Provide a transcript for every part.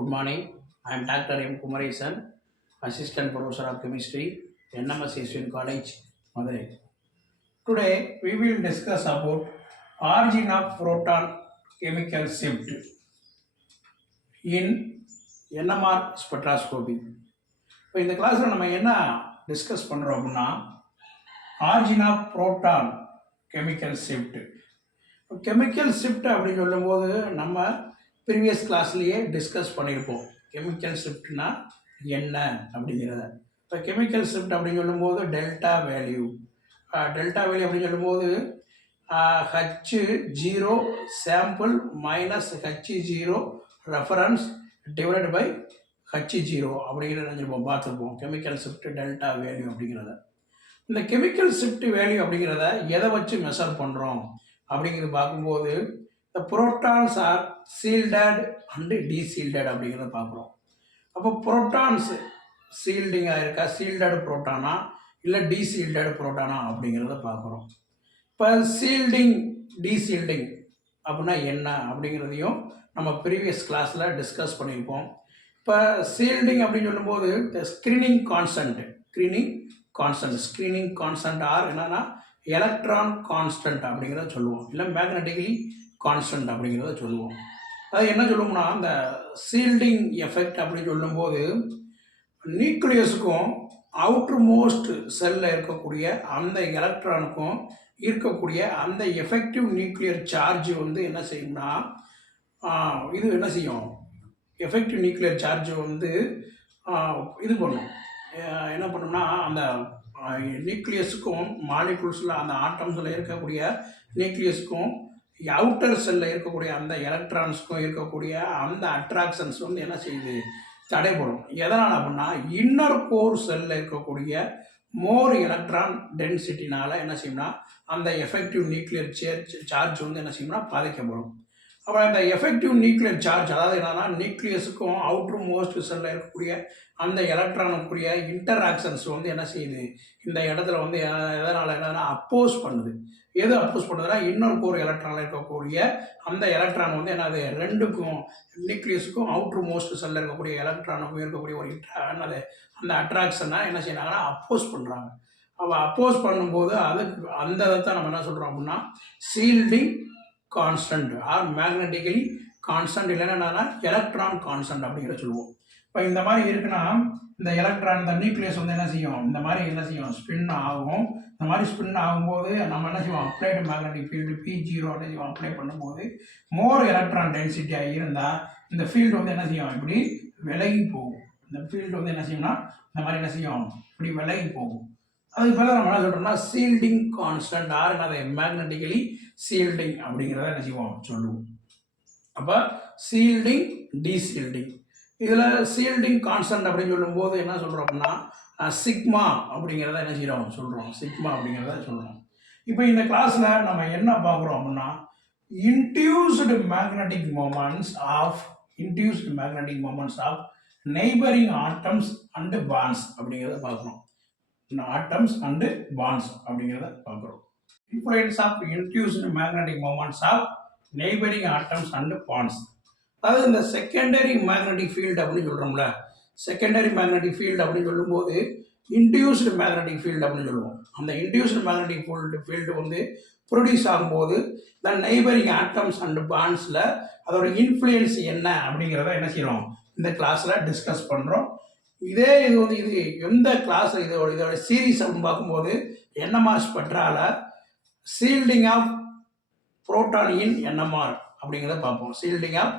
Good morning. I am Dr. M. Kumaresan, Assistant Professor of Chemistry, NMS Eastern College, Madurai. Today we will discuss about origin of proton chemical shift in NMR spectroscopy. இப்போ இந்த கிளாஸில் நம்ம என்ன discuss பண்ணுறோம் அப்படின்னா origin of proton chemical shift. Chemical shift அப்படின்னு சொல்லும்போது நம்ம ப்ரீவியஸ் கிளாஸ்லேயே டிஸ்கஸ் பண்ணியிருப்போம். கெமிக்கல் ஷிஃப்ட்னா என்ன அப்படிங்கிறத. இப்போ கெமிக்கல் ஷிஃப்ட் அப்படின்னு சொல்லும்போது டெல்டா வேல்யூ அப்படின்னு சொல்லும்போது H0 sample minus H0 reference divide by H0 அப்படிங்கிறத நினைச்சிருப்போம், பார்த்துருப்போம். கெமிக்கல் ஷிஃப்ட் டெல்டா வேல்யூ அப்படிங்கிறத. இந்த கெமிக்கல் ஷிஃப்ட் வேல்யூ அப்படிங்கிறத எதை வச்சு மெஷர் பண்ணுறோம் அப்படிங்கிறது பார்க்கும்போது இந்த புரோட்டான்ஸ் ஆர் சீல்டட் அண்டு டீசீல்டட் அப்படிங்கிறத பார்க்குறோம். அப்போ புரோட்டான்ஸ் சீல்டிங்காக இருக்கா, சீல்டட் புரோட்டானா இல்லை டீசீல்டட் புரோட்டானா அப்படிங்கிறத பார்க்குறோம். இப்போ சீல்டிங் டீசீல்டிங் அப்படின்னா என்ன அப்படிங்கிறதையும் நம்ம ப்ரீவியஸ் கிளாஸில் டிஸ்கஸ் பண்ணியிருப்போம். இப்போ சீல்டிங் அப்படின்னு சொல்லும்போது ஸ்க்ரீனிங் கான்ஸ்டன்ட் ஆர் என்னன்னா எலக்ட்ரான் கான்ஸ்டன்ட் அப்படிங்கிறத சொல்லுவோம், இல்லை மேக்னட்டிக்கலி கான்ஸ்டன்ட் அப்படிங்கிறத சொல்லுவோம். அது என்ன சொல்லுவோம்னா இந்த சீல்டிங் எஃபெக்ட் அப்படின்னு சொல்லும்போது நியூக்ளியஸுக்கும் அவுட்டர் மோஸ்ட் செல்லில் இருக்கக்கூடிய அந்த எலக்ட்ரானுக்கும் இருக்கக்கூடிய அந்த எஃபெக்டிவ் நியூக்ளியர் சார்ஜ் வந்து என்ன செய்யும்னா இது என்ன செய்யும், எஃபெக்டிவ் நியூக்ளியர் சார்ஜ் வந்து இது பண்ணும். என்ன பண்ணும்னா அந்த நியூக்ளியஸுக்கும் மாலிகுல்ஸில் அந்த ஆட்டம்ஸில் இருக்கக்கூடிய நியூக்ளியஸுக்கும் அவுட்டர் செல்லில் இருக்கக்கூடிய அந்த எலக்ட்ரான்ஸுக்கும் இருக்கக்கூடிய அந்த அட்ராக்ஷன்ஸ் வந்து என்ன செய்யுது, தடைப்படும். எதனால் அப்படின்னா இன்னர் கோர் செல்லில் இருக்கக்கூடிய மோர் எலக்ட்ரான் டென்சிட்டினால என்ன செய்யும்னா அந்த எஃபெக்டிவ் நியூக்ளியர் சார்ஜ் வந்து என்ன செய்யும்னா பாதிக்கப்படும். அப்புறம் இந்த எஃபெக்டிவ் நியூக்ளியர் சார்ஜ் அதாவது என்னன்னா நியூக்ளியஸுக்கும் அவுட்டர் மோஸ்ட் செல்லில் இருக்கக்கூடிய அந்த எலக்ட்ரானுக்குரிய இன்டராக்ஷன்ஸ் வந்து என்ன செய்யுது, இந்த இடத்துல வந்து எதனால் என்னன்னா அப்போஸ் பண்ணுது. எது அப்போஸ் பண்ணுதுன்னா இன்னொரு கோர் எலக்ட்ரானில் இருக்கக்கூடிய அந்த எலக்ட்ரான் வந்து என்னது ரெண்டுக்கும் நியூக்ளியஸுக்கும் அவுட்டர் மோஸ்ட் செல்லில் இருக்கக்கூடிய எலக்ட்ரானுக்கும் இருக்கக்கூடிய ஒரு என்னது அந்த அட்ராக்ஷனை என்ன செய்யறாங்கன்னா அப்போஸ் பண்ணுறாங்க. அவள் அப்போஸ் பண்ணும்போது அதுக்கு அந்த இதை தான் நம்ம என்ன சொல்கிறோம் அப்படின்னா shielding constant or magnetically constant, இல்லைன்னா எலக்ட்ரான் கான்ஸ்டன்ட் அப்படிங்கிற சொல்லுவோம். இப்போ இந்த மாதிரி இருக்குன்னா இந்த எலக்ட்ரான் இந்த நியூக்ளியஸ் வந்து என்ன செய்யும், இந்த மாதிரி என்ன செய்யும் ஸ்பின் ஆகும். இந்த மாதிரி ஸ்பின் ஆகும்போது நம்ம என்ன செய்வோம் அப்ளைடு மேக்னட்டிக் ஃபீல்டு P0 என்ன செய்வோம் அப்ளை பண்ணும்போது மோர் எலக்ட்ரான் டென்சிட்டியாக இருந்தால் இந்த ஃபீல்டு வந்து என்ன செய்யும் இப்படி விலகி போகும். இந்த ஃபீல்டு வந்து என்ன செய்யும்னா இந்த மாதிரி என்ன செய்யும் இப்படி விலகி போகும். அதுக்கு பிறகு நம்ம என்ன சொல்கிறோம்னா சீல்டிங் கான்ஸ்டன்ட் ஆர் அதை மேக்னட்டிக்கலி சீல்டிங் அப்படிங்கிறத என்ன செய்வோம் சொல்லுவோம். அப்போ சீல்டிங் டீசீல்டிங் இதில் சீல்டிங் கான்ஸ்டன்ட் அப்படின்னு சொல்லும்போது என்ன சொல்கிறோம் அப்படின்னா சிக்மா அப்படிங்கிறத என்ன செய்கிறோம் சிக்மா அப்படிங்கிறத சொல்கிறோம். இப்போ இந்த கிளாஸில் நம்ம என்ன பார்க்குறோம் அப்படின்னா induced magnetic moments of neighbouring atoms and bonds அப்படிங்கிறத பார்க்குறோம். ஆட்டம்ஸ் அண்டு பாண்ட்ஸ் அப்படிங்கிறத பார்க்குறோம். Influence of induced magnetic moments of neighbouring atoms and bonds. அதாவது இந்த செகண்டரி மேக்னட்டிக் ஃபீல்டு அப்படின்னு சொல்கிறோம்ல, செகண்டரி மேக்னட்டிக் ஃபீல்டு அப்படின்னு சொல்லும்போது இன்டியூஸ்டு மேக்னட்டிக் ஃபீல்டு அப்படின்னு சொல்லுவோம். அந்த இன்டியூஸ்டு மேக்னட்டிக் ஃபீல்டு வந்து ப்ரொடியூஸ் ஆகும்போது இந்த நெய்பரிங் ஆட்டம்ஸ் அண்ட் பாண்ட்ஸில் அதோட இன்ஃப்ளூயன்ஸ் என்ன அப்படிங்கிறத என்ன செய்கிறோம் இந்த கிளாஸில் டிஸ்கஸ் பண்ணுறோம். இது வந்து இது எந்த கிளாஸ் இதோட சீரீஸ் அப்படின்னு பார்க்கும்போது NMR ஸ்பெக்ட்ரால shielding of proton in NMR அப்படிங்கிறத பார்ப்போம். Shielding of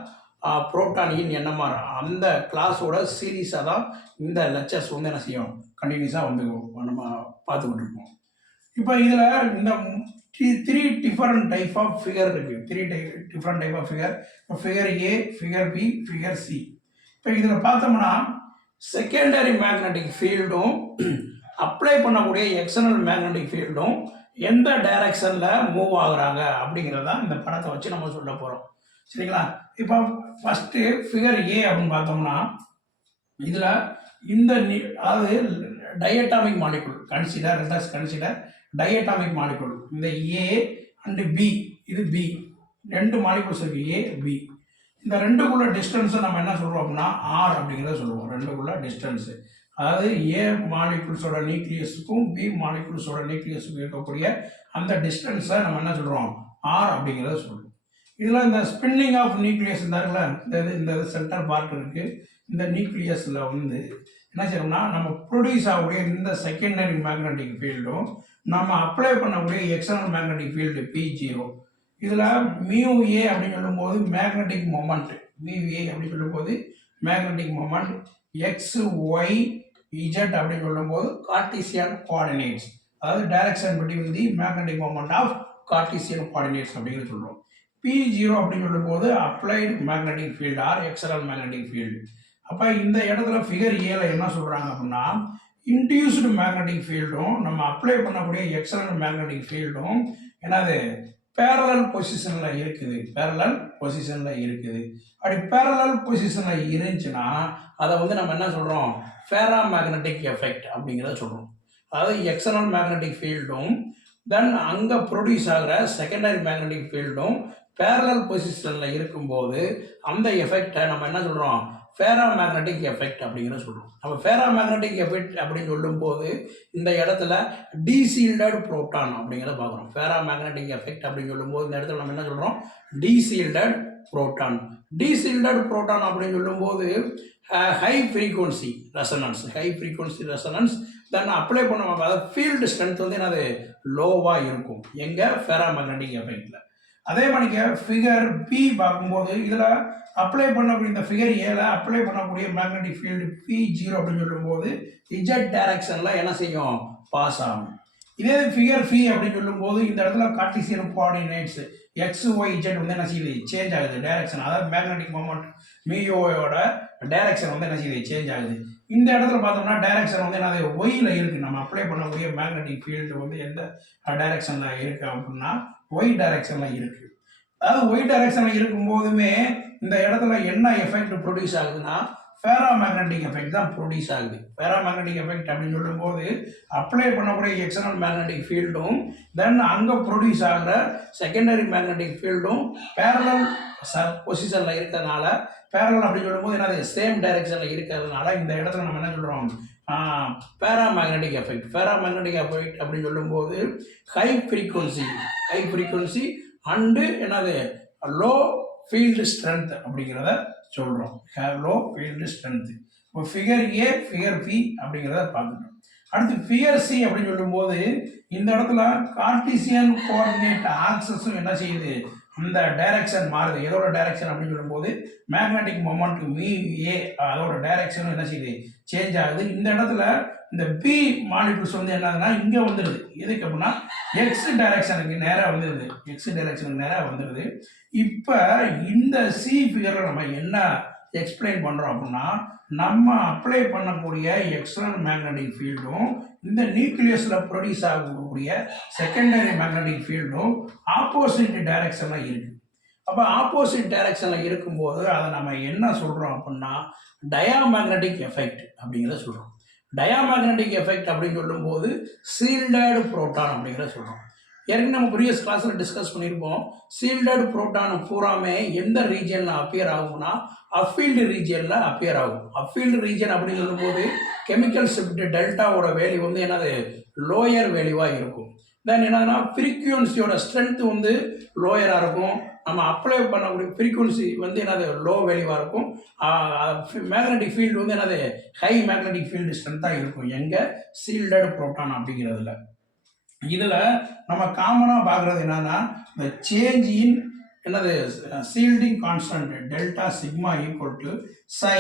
proton in NMR அந்த கிளாஸோட சீரீஸாக தான் இந்த லெக்சர்ஸ் வந்து என்ன செய்யும் கண்டினியூஸாக வந்து நம்ம பார்த்துக்கிட்டு இருக்கோம். இப்போ இதில் இந்த three different type of figure இருக்குது. Different type of figure. இப்போ figure A, figure B, figure C. இப்போ இதில் பார்த்தோம்னா செகண்டரி மேக்னட்டிக் ஃபீல்டும் அப்ளை பண்ணக்கூடிய எக்ஸ்டர்னல் மேக்னட்டிக் ஃபீல்டும் எந்த டைரக்ஷனில் மூவ் ஆகுறாங்க அப்படிங்கிறதான் இந்த படத்தை வச்சு நம்ம சொல்ல போகிறோம். சரிங்களா? இப்போ ஃபஸ்ட்டு ஃபிகர் A அப்படின்னு பார்த்தோம்னா இதில் இந்த அதாவது diatomic molecule consider diatomic molecule. இந்த A அண்டு B, இது B, ரெண்டு மாலிகுல்ஸ் இருக்குது A, B. இந்த ரெண்டுக்குள்ள டிஸ்டன்ஸை நம்ம என்ன சொல்கிறோம் அப்படின்னா ஆர் அப்படிங்கிறத சொல்லுவோம். ரெண்டுக்குள்ள டிஸ்டன்ஸு, அதாவது ஏ மாலிகுல்ஸோட நியூக்ளியஸுக்கும் பி மாலிகுல்ஸோட நியூக்ளியஸுக்கும் இருக்கக்கூடிய அந்த டிஸ்டன்ஸை நம்ம என்ன சொல்கிறோம், ஆர் அப்படிங்கிறத சொல்லுவோம். இதில் இந்த ஸ்பின்னிங் ஆஃப் நியூக்ளியஸ் இருந்தாருல, இந்த சென்டர் பார்ட் இருக்குது. இந்த நியூக்ளியஸில் வந்து என்ன செய்யணும்னா நம்ம ப்ரொடியூஸ் ஆகக்கூடிய இந்த செகண்டரி மேக்னெட்டிக் ஃபீல்டும் நம்ம அப்ளை பண்ணக்கூடிய எக்ஸ்டர்னல் மேக்னெட்டிக் ஃபீல்டு P0, இதில் மியூ ஏ அப்படின்னு சொல்லும்போது மேக்னெட்டிக் மொமெண்ட், மியூ ஏ அப்படின்னு சொல்லும்போது magnetic moment, X Y Z அப்படின்னு சொல்லும்போது கார்டீசியன் கோஆர்டினேட்ஸ், அதாவது direction between the magnetic moment of Cartesian coordinates அப்படிங்கிறது சொல்லுவோம். P0 அப்படின்னு சொல்லும்போது applied magnetic field or external magnetic field. அப்போ இந்த இடத்துல ஃபிகர் ஏல என்ன சொல்கிறாங்க அப்படின்னா இன்டியூஸ்டு மேக்னெட்டிக் ஃபீல்டும் நம்ம அப்ளை பண்ணக்கூடிய எக்ஸ்டர்னல் மேக்னெட்டிக் ஃபீல்டும் என்னது பேரலல் பொசிஷனில் இருக்குது, பேரலல் பொசிஷனில் இருக்குது. அப்படி பேரலல் பொசிஷனில் இருந்துச்சுன்னா அதை வந்து நம்ம என்ன சொல்கிறோம், ஃபேரா மேக்னெட்டிக் எஃபெக்ட் அப்படிங்கிறத சொல்கிறோம். அதாவது எக்ஸ்டர்னல் மேக்னெட்டிக் ஃபீல்டும் தென் அங்கே ப்ரொடியூஸ் ஆகிற செகண்டரி மேக்னெட்டிக் ஃபீல்டும் பேரலல் பொசிஷனில் இருக்கும்போது அந்த எஃபெக்டை நம்ம என்ன சொல்கிறோம், ஃபேரா மேக்னெட்டிக் எஃபெக்ட் அப்படிங்கிறத சொல்கிறோம். நம்ம ஃபேரா மேக்னெட்டிக் எஃபெக்ட் அப்படின்னு சொல்லும்போது இந்த இடத்துல டீசீல்டட் புரோட்டான் அப்படிங்கிறத பார்க்குறோம். ஃபேரா மேக்னெட்டிக் எஃபெக்ட் அப்படின்னு சொல்லும்போது இந்த இடத்துல நம்ம என்ன சொல்கிறோம், டீசீல்டட் புரோட்டான். டீசீல்டட் புரோட்டான் அப்படின்னு சொல்லும்போது high frequency resonance, high frequency resonance தென் அப்ளை பண்ணுவாங்க. அதாவது ஃபீல்டு ஸ்ட்ரென்த் வந்து என்னது லோவாக இருக்கும் எங்கே, ஃபேரா மேக்னெட்டிக் எஃபெக்டில். அதே மாதிரிக்க ஃபிகர் பி பார்க்கும்போது இதில் அப்ளை பண்ணக்கூடிய இந்த ஃபிகர் ஏல அப்ளை பண்ணக்கூடிய மேக்னெட்டிக் ஃபீல்டு P0 அப்படின்னு சொல்லும்போது இஜெட் டைரக்ஷனில் என்ன செய்யும், பாஸ் ஆகும். இதே ஃபிகர் பி அப்படின்னு சொல்லும்போது இந்த இடத்துல Cartesian coordinates X Y Z வந்து என்ன செய்யுது, சேஞ்ச் ஆகுது டைரக்ஷன். அதாவது மேக்னெட்டிக் மொமெண்ட் மியோட டைரக்ஷன் வந்து என்ன செய்யுது, சேஞ்ச் ஆகுது. இந்த இடத்துல பார்த்தோம்னா டைரக்ஷன் வந்து என்னது ஒய்யில் இருக்குது. நம்ம அப்ளை பண்ணக்கூடிய மேக்னெட்டிக் ஃபீல்டு வந்து எந்த டைரக்ஷனில் இருக்குது அப்படின்னா ஒய் டைரக்ஷனில் இருக்குது. அதாவது ஒய் டைரக்ஷனில் இருக்கும்போதுமே இந்த இடத்துல என்ன எஃபெக்ட் ப்ரொடியூஸ் ஆகுதுன்னா ஃபேரா மேக்னெட்டிக் எஃபெக்ட் தான் ப்ரொடியூஸ் ஆகுது. ஃபேரா மேக்னெட்டிக் எஃபெக்ட் அப்படின்னு சொல்லும்போது அப்ளை பண்ணக்கூடிய எக்ஸ்டர்னல் மேக்னெட்டிக் ஃபீல்டும் தென் அங்கே ப்ரொடியூஸ் ஆகிற செகண்டரி மேக்னெட்டிக் ஃபீல்டும் பேரலல் பொசிஷனில் இருக்கிறதுனால, பேரலல் அப்படின்னு சொல்லும்போது என்னது சேம் டைரக்ஷனில் இருக்கிறதுனால இந்த இடத்துல நம்ம என்ன சொல்கிறோம், பேரா மேக்னெட்டிக் எஃபெக்ட். பேரா மேக்னெட்டிக் எஃபெக்ட் அப்படின்னு சொல்லும்போது ஹை ஃப்ரீக்வன்சி அண்டு என்னது லோ ஃபீல்டு ஸ்ட்ரென்த் அப்படிங்கிறத சொல்கிறோம். Low field strength. இப்போ ஃபிகர் ஏ ஃபிகர் பி அப்படிங்கிறத பார்த்துட்டோம். அடுத்து ஃபிகர் சி அப்படின்னு சொல்லும்போது இந்த இடத்துல கார்டீசியன் கோஆர்டினேட் ஆக்சஸும் என்ன செய்யுது, அந்த டைரக்ஷன் மாறுது. எதோட டைரக்ஷன் அப்படின்னு சொல்லும்போது மேக்னெட்டிக் மொமெண்ட் மீ ஏ அதோட டைரக்ஷனும் என்ன செய்யுது, சேஞ்ச் ஆகுது. இந்த இடத்துல இந்த பி மாலிகுல்ஸ் வந்து என்னதுன்னா இங்கே வந்துடுது. எதுக்கு அப்படின்னா எக்ஸ் டைரக்ஷனுக்கு நேராக வந்துடுது, எக்ஸ் டைரக்ஷனுக்கு நேராக வந்துடுது. இப்போ இந்த சி ஃபிகரில் நம்ம என்ன எக்ஸ்பிளைன் பண்ணுறோம் அப்படின்னா நம்ம அப்ளை பண்ணக்கூடிய எக்ஸ்டர்னல் மேக்னெட்டிக் ஃபீல்டும் இந்த நியூக்ளியஸில் ப்ரொடியூஸ் ஆகக்கூடிய செகண்டரி மேக்னெட்டிக் ஃபீல்டும் ஆப்போசிட் டைரக்ஷனில் இருக்குது. அப்போ ஆப்போசிட் டைரக்ஷனில் இருக்கும்போது அதை நம்ம என்ன சொல்கிறோம் அப்படின்னா டயாமேக்னெட்டிக் எஃபெக்ட் அப்படிங்கிறத சொல்கிறோம். டயாமேக்னெட்டிக் எஃபெக்ட் அப்படின்னு சொல்லும்போது சீல்டட் புரோட்டான் அப்படிங்கிறத சொல்கிறோம். ஏற்கனவே நம்ம ப்ரீவியஸ் கிளாஸில் டிஸ்கஸ் பண்ணியிருப்போம். சீல்டட் புரோட்டான் பூராமே எந்த ரீஜனில் அப்பியர் ஆகும்னா அஃபீல்டு ரீஜனில் அப்பியர் ஆகும். அஃபீல்டு ரீஜன் அப்படின்னு சொல்லும்போது கெமிக்கல் ஷிஃப்ட் டெல்டாவோட வேல்யூ வந்து என்னது லோயர் வேல்யூவாக இருக்கும். தென் என்னதுன்னா ஃப்ரீக்வன்சியோட ஸ்ட்ரென்த் வந்து லோயராக இருக்கும். நம்ம அப்ளை பண்ணக்கூடிய ஃப்ரீக்வன்சி வந்து என்னது லோ வேல்யூவாக இருக்கும். மேக்னெட்டிக் ஃபீல்டு வந்து என்னது ஹை மேக்னெட்டிக் ஃபீல்டு ஸ்ட்ரென்த்தாக இருக்கும் எங்கே சீல்டட் புரோட்டான் அப்படிங்கிறதுல. இதில் நம்ம காமனாக பார்க்குறது என்னன்னா இந்த சேஞ்ச் இன் என்னது shielding constant delta sigma equal to psi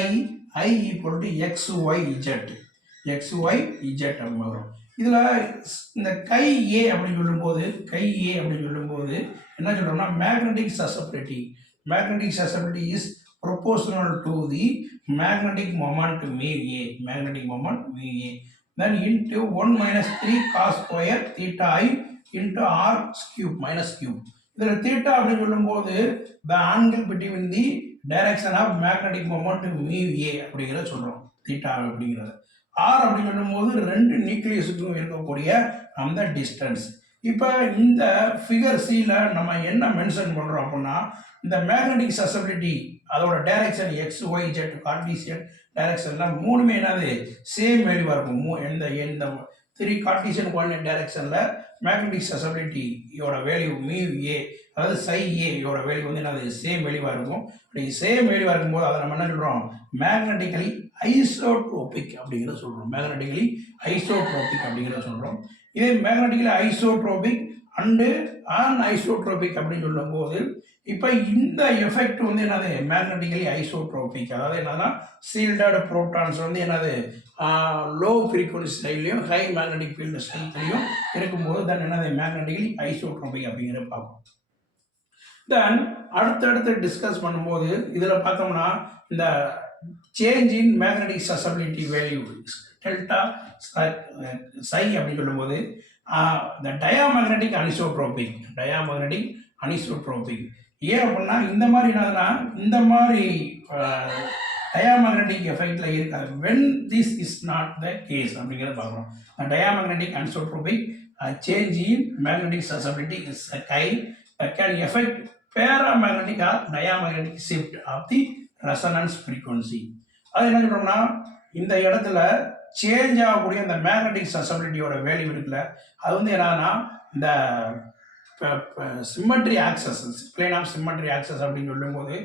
I equal to XY Z அப்படின்னு வரும். இதில் இந்த கை ஏ அப்படின்னு சொல்லும்போது என்ன சொல்கிறோம்னா magnetic susceptibility is proportional to the magnetic moment me A then into 1 minus 3 cos square theta I into r cube minus cube. இதில் theta அப்படின்னு சொல்லும்போது the angle between the direction of magnetic moment mu a அப்படிங்கிறத சொல்கிறோம் theta அப்படிங்கிறது. r அப்படின்னு சொல்லும்போது ரெண்டு நியூக்ளியஸுக்கும் இருக்கக்கூடிய அந்த டிஸ்டன்ஸ். இப்போ இந்த ஃபிகர் சியில் நம்ம என்ன மென்ஷன் பண்ணுறோம் அப்படின்னா, இந்த மேக்னெட்டிக் சசபிலிட்டி அதோட direction x y z Cartesian டைரக்ஷன்லாம் மூணுமே என்னது சேம் வேல்யூவாக இருக்கும். இந்த 3 கார்டீசியன் கோஆர்டினேட் டைரக்ஷனில் மேக்னெட்டிக் சசபிலிட்டியோட வேல்யூ மியூ ஏ, அதாவது சை ஏயோட வேல்யூ வந்து என்னது சேம் வேல்யூவாக இருக்கும். அப்படி சேம் வேல்யூவாக இருக்கும்போது அதை நம்ம என்ன சொல்கிறோம், மேக்னெட்டிக்கலி ஐசோட்ரோபிக் அப்படிங்கிறத சொல்கிறோம். மேக்னெட்டிக்கலி ஐசோட்ரோபிக் அப்படிங்கிறத சொல்கிறோம். இதே மேக்னெட்டிக்கலி ஐசோட்ரோபிக் அண்டு அன்ஐசோட்ரோபிக் அப்படின்னு சொல்லும்போது இப்போ இந்த எஃபெக்ட் வந்து என்னது மேக்னெட்டிக்கலி ஐசோட்ரோபிக், அதாவது என்னன்னா சீல்டட் புரோட்டான்ஸ் வந்து என்னது லோ ஃப்ரீக்வன்சி சைட்லையும் ஹை மேக்னெட்டிக் ஃபீல்டு ஸ்ட்ரென்த்லையும் இருக்கும்போது தான் என்னது மேக்னெட்டிக்கலி ஐசோட்ரோபிக் அப்படிங்கிறத பார்ப்போம். தென் அடுத்தடுத்து டிஸ்கஸ் பண்ணும்போது இதில் பார்த்தோம்னா இந்த change in magnetic susceptibility value delta psi அப்படின்னு சொல்லும்போது இந்த டயாமேக்னெட்டிக் அனிசோட்ரோபிக் ஏன் அப்படின்னா இந்த மாதிரி என்னதுன்னா இந்த மாதிரி டயாமேக்னெட்டிக் எஃபெக்ட்ல இருக்காது. When this is not the case அப்படிங்கிறத பார்க்குறோம். Diamagnetic anisotropic change in magnetic susceptibility is chi can affect paramagnetic or diamagnetic shift of the resonance frequency. அது என்ன சொல்கிறோம்னா இந்த இடத்துல சேஞ்ச் ஆகக்கூடிய அந்த மேக்னெட்டிக் சசபிலிட்டியோட வேல்யூ இருக்குல்ல, அது வந்து என்னன்னா இந்த சிம்மட்ரி ஆக்சஸ் பிளேன் ஆஃப் சிம்மட்ரி ஆக்சஸ் அப்படின்னு சொல்லும்போது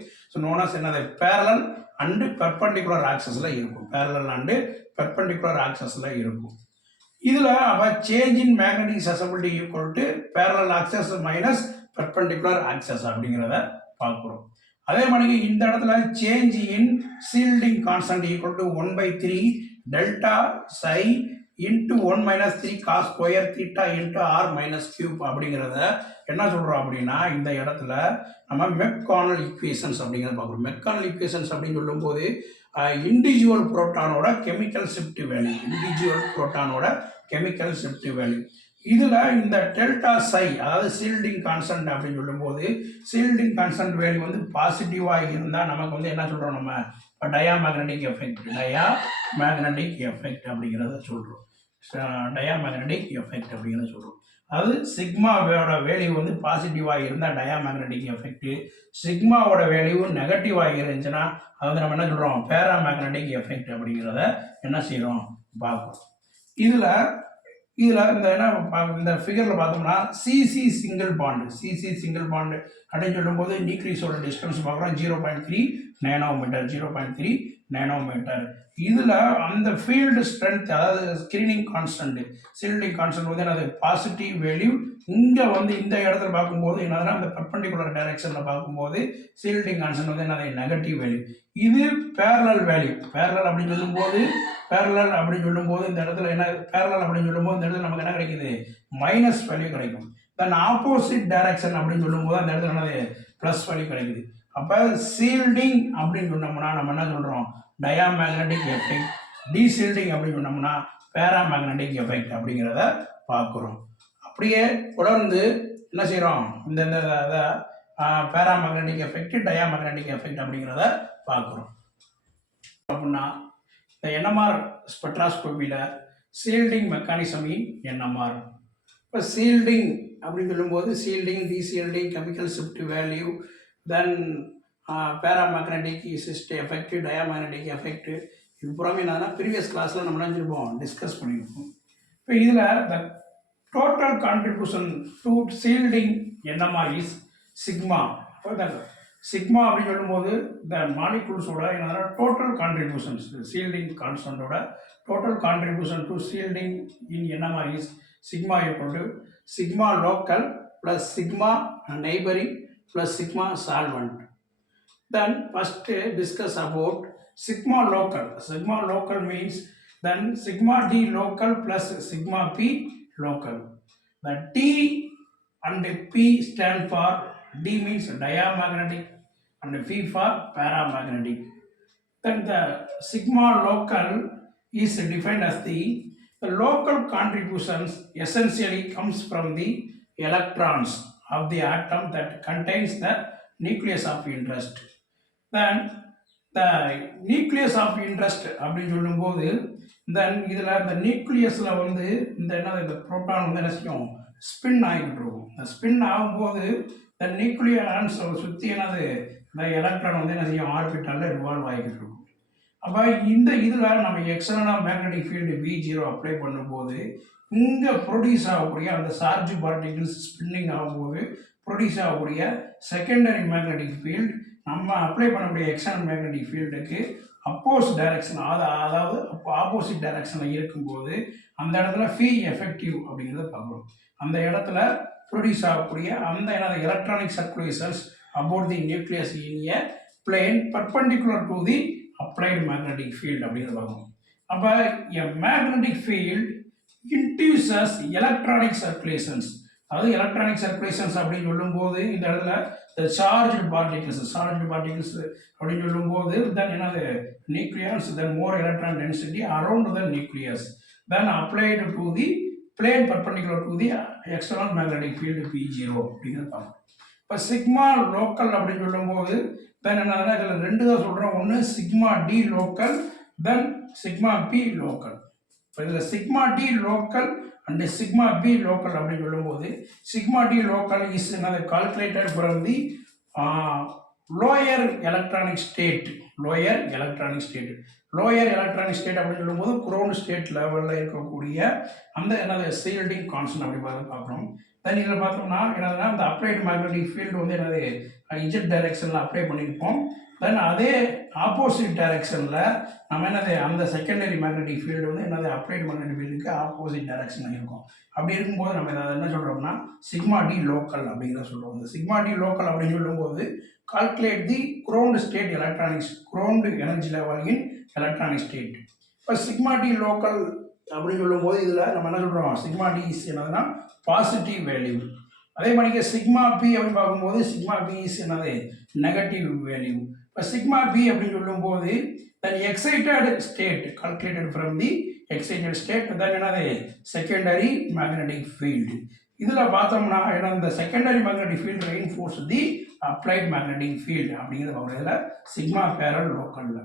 நோனஸ் என்னது பேரலல் அண்டு பெர்பெண்டிகுலர் ஆக்சஸில் இருக்கும். பேரலல் அண்டு பெர்பெண்டிகுலர் ஆக்சஸில் இருக்கும். இதில் அப்போ change in magnetic susceptibility equal to parallel axis minus perpendicular axis அப்படிங்கிறத பார்க்குறோம். அதே மாதிரி இந்த இடத்துல change in shielding constant equal to 1/3 delta chi into 1 - 3 cos square theta into R minus cube அப்படிங்கிறத என்ன சொல்கிறோம் அப்படின்னா இந்த இடத்துல நம்ம மெக்கானல் ஈக்குவேஷன்ஸ் அப்படிங்கிறத பார்க்குறோம். மெக்கானல் ஈக்குவேஷன்ஸ் அப்படின்னு சொல்லும்போது இண்டிவிஜுவல் புரோட்டானோட கெமிக்கல் ஷிஃப்ட் வேல்யூ இதில் இந்த டெல்டா சை அதாவது ஷீல்டிங் கான்ஸ்டன்ட் அப்படின்னு சொல்லும்போது ஷீல்டிங் கான்ஸ்டன்ட் வேல்யூ வந்து பாசிட்டிவாக இருந்தால் நமக்கு வந்து என்ன சொல்கிறோம், நம்ம டயாமேக்னெட்டிக் எஃபெக்ட் அப்படிங்கிறத சொல்கிறோம். அதாவது சிக்மாவோட வேல்யூ வந்து பாசிட்டிவாக இருந்தால் டயாமேக்னெட்டிக் எஃபெக்ட், சிக்மாவோட வேல்யூ நெகட்டிவாக இருந்துச்சுன்னா அது வந்து நம்ம என்ன சொல்கிறோம், பேராமேக்னெட்டிக் எஃபெக்ட் அப்படிங்கிறத என்ன செய்கிறோம் பார்ப்போம். இதில் இந்த இந்த ஃபிகரில் பார்த்தோம்னா சிசி சிங்கிள் பாண்டு அப்படின்னு சொல்லும்போது நியூக்ளியஸோட டிஸ்டன்ஸ் பார்க்குறோம் 0.3 நேனோமீட்டர். இதில் அந்த ஃபீல்டு ஸ்ட்ரென்த் அதாவது ஷீல்டிங் கான்ஸ்டன்ட் வந்து என்னது பாசிட்டிவ் வேல்யூ. இங்கே வந்து இந்த இடத்துல பார்க்கும்போது என்னதுன்னா அந்த பெர்பெண்டிகுலர் டைரக்ஷனில் பார்க்கும்போது ஷீல்டிங் கான்ஸ்டன்ட் வந்து என்னது நெகட்டிவ் வேல்யூ. இது பேரலல் வேல்யூ. பேரலல் அப்படின்னு சொல்லும்போது இந்த இடத்துல என்ன பேரலல் அப்படின்னு சொல்லும்போது இந்த இடத்துல நமக்கு என்ன கிடைக்குது, மைனஸ் வேல்யூ கிடைக்கும். தென் ஆப்போசிட் டைரக்ஷன் அப்படின்னு சொல்லும்போது அந்த இடத்துல என்னது ப்ளஸ் வேல்யூ கிடைக்குது. அப்போ ஷீல்டிங் அப்படின்னு சொன்னோம்னா நம்ம என்ன சொல்கிறோம், டயாமேக்னெட்டிக் எஃபெக்ட். டீஷீல்டிங் அப்படின்னு சொன்னோம்னா பேராமேக்னெட்டிக் எஃபெக்ட் அப்படிங்கிறத பார்க்குறோம். அப்படியே தொடர்ந்து என்ன செய்கிறோம், இந்த பேராமேக்னெட்டிக் எஃபெக்ட் டயாமேக்னெட்டிக் எஃபெக்ட் அப்படிங்கிறத பார்க்குறோம். அப்படின்னா இந்த என்எம்ஆர் ஸ்பெக்ட்ராஸ்கோபியில் ஷீல்டிங் மெக்கானிசம் இன் என்எம்ஆர். இப்போ ஷீல்டிங் அப்படின்னு சொல்லும்போது deshielding, chemical shift value, then paramagnetic shift effect, diamagnetic effect, இது புறமே என்னன்னா ப்ரீவியஸ் கிளாஸில் நம்ம நினைச்சிருப்போம், டிஸ்கஸ் பண்ணியிருப்போம். இப்போ இதில் the total contribution to shielding NMR is sigma. Sigma அப்படின்னு சொல்லும்போது இந்த மாலிகூல்ஸோட என்னன்னா டோட்டல் கான்ட்ரிபியூஷன்ஸ் ஷீல்டிங் கான்ஸ்டன்டோட total contribution to shielding in NMR is sigma equal to sigma local plus sigma neighbouring plus sigma solvent. Then first discuss about sigma local. Sigma local means then sigma d local plus sigma p local. The d and p stand for d means diamagnetic and p for paramagnetic. Then the sigma local is defined as the local contributions essentially comes from the electrons of the atom that contains the nucleus of interest. Then the nucleus of interest அப்படின்னு சொல்லும்போது தென் இதில் இந்த நியூக்ளியஸில் வந்து இந்த என்ன இந்த proton வந்து என்ன செய்யும் ஸ்பின் ஆகிட்டு இருக்கும். இந்த ஸ்பின் ஆகும்போது இந்த நியூக்ளியான்ஸ் சுற்றி என்னது இந்த எலக்ட்ரான் வந்து என்ன செய்யும், ஆர்பிட்டாலில் ரிவால்வ் ஆகிக்கிட்டு இருக்கும். அப்போ இந்த இதில் நம்ம external magnetic field V0 apply பண்ணும்போது இங்கே ப்ரொடியூஸ் ஆகக்கூடிய அந்த சார்ஜ் பார்ட்டிகிள்ஸ் ஸ்பின்னிங் ஆகும்போது ப்ரொடியூஸ் ஆகக்கூடிய செகண்டரி மேக்னெட்டிக் ஃபீல்டு நம்ம அப்ளை பண்ணக்கூடிய எக்ஸ்டர்னல் மேக்னெட்டிக் ஃபீல்டுக்கு அப்போஸ் டைரக்ஷன், அதாவது ஆப்போசிட் டைரக்ஷனில் இருக்கும்போது அந்த இடத்துல ஃபீ எஃபெக்டிவ் அப்படிங்கிறத பார்க்குறோம். அந்த இடத்துல ப்ரொடியூஸ் ஆகக்கூடிய அந்த என்னது electronic circulations about the nucleus in a plane perpendicular to the applied magnetic field அப்படிங்கிறத பார்க்கணும். அப்போ a magnetic field induces electronic circulations, அதாவது எலக்ட்ரானிக் சர்க்குலேஷன்ஸ் அப்படின்னு சொல்லும்போது இந்த இடத்துல இந்த சார்ஜ் பார்ட்டிகிள்ஸ் அப்படின்னு சொல்லும்போது தென் என்னது nucleus, then more electron density around the nucleus, then applied to the plane perpendicular to the external magnetic field P0 அப்படிங்கிறது பார்க்கணும். இப்போ சிக்மா லோக்கல் அப்படின்னு சொல்லும்போது தென் என்னதுன்னா இதில் ரெண்டு தான் சொல்கிறோம். ஒன்று sigma D local, then sigma P local. இப்போ இதில் sigma D local and sigma P local அப்படின்னு சொல்லும்போது சிக்மா டி லோக்கல் இஸ் என்னது calculated from the lower electronic state அப்படின்னு சொல்லும்போது குரௌண்ட் ஸ்டேட் லெவலில் இருக்கக்கூடிய அந்த என்னது சீல்டிங் கான்ஸ்டன்ட் அப்படி பார்க்கணும். தென் இதில் பார்த்தோம்னா என்னதுன்னா இந்த அப்ளைடு மேக்னெட்டிக் ஃபீல்டு வந்து என்னது இஜெட் டைரெக்ஷனில் அப்ளை பண்ணியிருப்போம். தென் அதே ஆப்போசிட் டைரெக்ஷனில் நம்ம என்னது அந்த செகண்டரி மேக்னெட்டிக் ஃபீல்டு வந்து என்னது அப்ளைடு மேக்னெட்டிக் ஃபீல்டுக்கு ஆப்போசிட் டைரெக்ஷனில் இருக்கும். அப்படி இருக்கும்போது நம்ம இதை என்ன சொல்கிறோம்னா சிக்மா டி லோக்கல் அப்படிங்கிறத சொல்கிறோம். இந்த சிக்மா டி லோக்கல் அப்படின்னு சொல்லும்போது calculate the ground state electronics, ground energy level in electronic state. இப்போ சிக்மா டி லோக்கல் அப்படின்னு சொல்லும்போது இதில் நம்ம என்ன சொல்கிறோம், சிக்மா டி இஸ் என்னதுன்னா பாசிட்டிவ் வேல்யூ. அதே மாதிரி சிக்மா பி அப்படின்னு பார்க்கும்போது சிக்மா பி இஸ் என்னது நெகட்டிவ் வேல்யூ. இப்போ சிக்மா பி அப்படின்னு சொல்லும்போது then excited state calculated from the excited state, then என்னது செகண்டரி மேக்னெட்டிக் ஃபீல்டு. இதில் பார்த்தோம்னா ஏன்னா இந்த செகண்டரி மேக்னெட்டிக் ஃபீல்டு ரெயின்ஃபோர்ஸ் தி அப்ளைட் மேக்னெட்டிக் ஃபீல்டு அப்படிங்கிறது பார்க்குறது. இதில் சிக்மா பேரல் லோக்கலில்.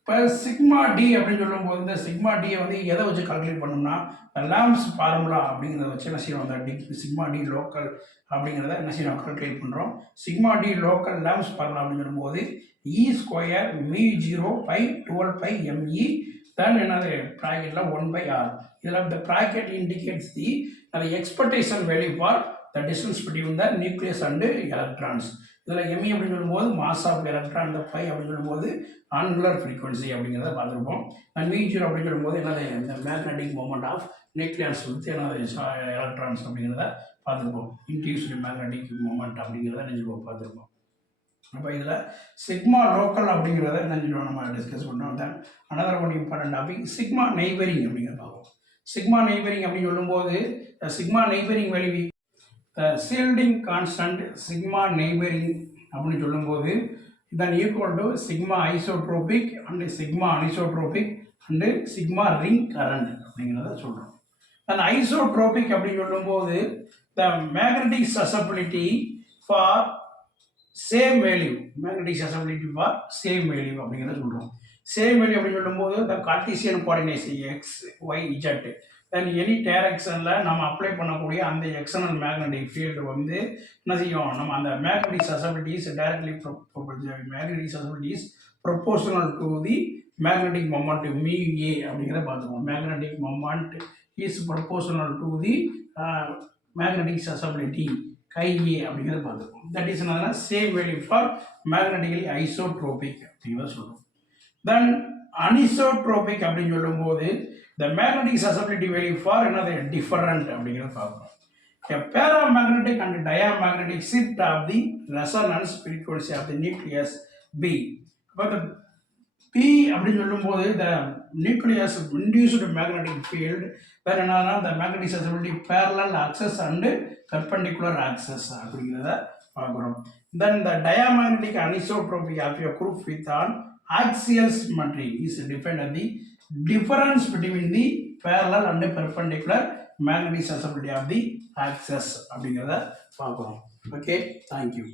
இப்போ சிக்மா டி அப்படின்னு சொல்லும்போது இந்த சிக்மா டியை வந்து எதை வச்சு கால்குலேட் பண்ணோம்னா லாம்ஸ் ஃபார்முலா அப்படிங்கிறத வச்சு என்ன செய்யணும், அந்த சிக்மா டி லோக்கல் அப்படிங்கிறத என்ன செய்யணும் கால்குலேட் பண்ணுறோம். Sigma D local lambs formula அப்படின்னு சொல்லும்போது E² μ0/12πme then என்னது ப்ராக்கெட்டில் 1/r. இதில் இந்த bracket indicates the expectation value for the distance between the nucleus and electrons. இதில் எம்இ அப்படின்னு சொல்லும்போது மாஸ் ஆஃப் எலக்ட்ரான், இந்த பை அப்படின்னு சொல்லும்போது ஆங்குலர் ஃப்ரீக்வன்சி அப்படிங்கிறத பார்த்துருப்போம். அண்ட் V0 அப்படின்னு சொல்லும்போது என்னது இந்த மேக்னெட்டிக் மூமெண்ட் ஆஃப் நியூக்ளியஸ் வந்து என்னது எலக்ட்ரான்ஸ் அப்படிங்கிறத பார்த்துருப்போம். இன்டியூஸ்டு மேக்னெட்டிக் மூமெண்ட் அப்படிங்கிறத நெஞ்சுருப்போம் பார்த்துருப்போம். அப்போ இதில் சிக்மா லோக்கல் அப்படிங்கிறத நெஞ்சுருவோம் நம்ம டிஸ்கஸ் பண்ணுறோம். Then another one important topic sigma neighbouring அப்படிங்கிறத பார்ப்போம். சிக்மா நெய்பரிங் அப்படின்னு சொல்லும்போது sigma neighbouring value shielding constant sigma neighbouring அப்படின்னு சொல்லும்போது இதன் equal to sigma isotropic and sigma anisotropic and sigma ring current அப்படிங்கிறத சொல்கிறோம். தென் ஐசோட்ரோபிக் அப்படின்னு சொல்லும்போது the magnetic susceptibility for same value, அப்படிங்கிறத சொல்கிறோம். சேம் வேல்யூ அப்படின்னு சொல்லும்போது the Cartesian coordinates X Y z then any டைரக்ஷனில் நம்ம அப்ளை பண்ணக்கூடிய அந்த எக்ஸ்டர்னல் மேக்னெட்டிக் ஃபீல்டு வந்து என்ன செய்யும், நம்ம அந்த magnetic susceptibilities directly magnetic susceptibilities proportional to the magnetic moment μA அப்படிங்கிறத பார்த்துக்கோம். Magnetic moment is proportional to the magnetic susceptibility chi A அப்படிங்கிறத பார்த்துக்கோம். தட் இஸ் என்னதுன்னா same value for magnetically isotropic அப்படிங்கிறத சொல்கிறோம். தென் அனிசோட்ரோபிக் அப்படின்னு சொல்லும்போது the magnetic susceptibility value for another different அப்படிங்கிறத பார்க்கணும். A paramagnetic and diamagnetic shift of the resonance frequency of the nucleus B. அப்போ the P அப்படின்னு சொல்லும்போது the nucleus induced magnetic field வேற என்னன்னா the magnetic susceptibility parallel axis and perpendicular axis அப்படிங்கிறத பார்க்குறோம். Then the diamagnetic anisotropic of a group with an axial symmetry is defined as the difference between the parallel and perpendicular magnetic susceptibility of the axis அப்படிங்கிறத பார்க்குறோம். Okay, thank you.